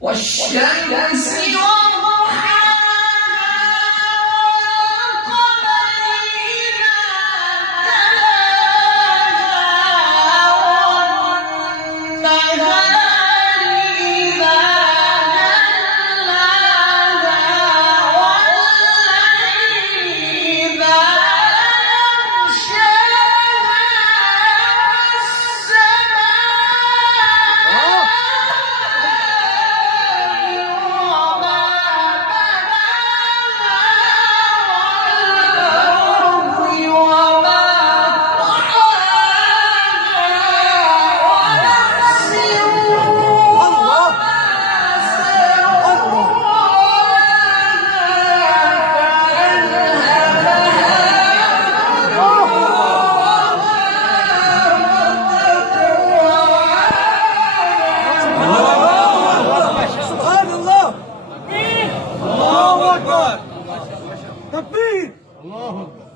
والشمس وضحاها والقمر إذا تلاها والنهار إذا جلاها والليل إذا تكبير الله أكبر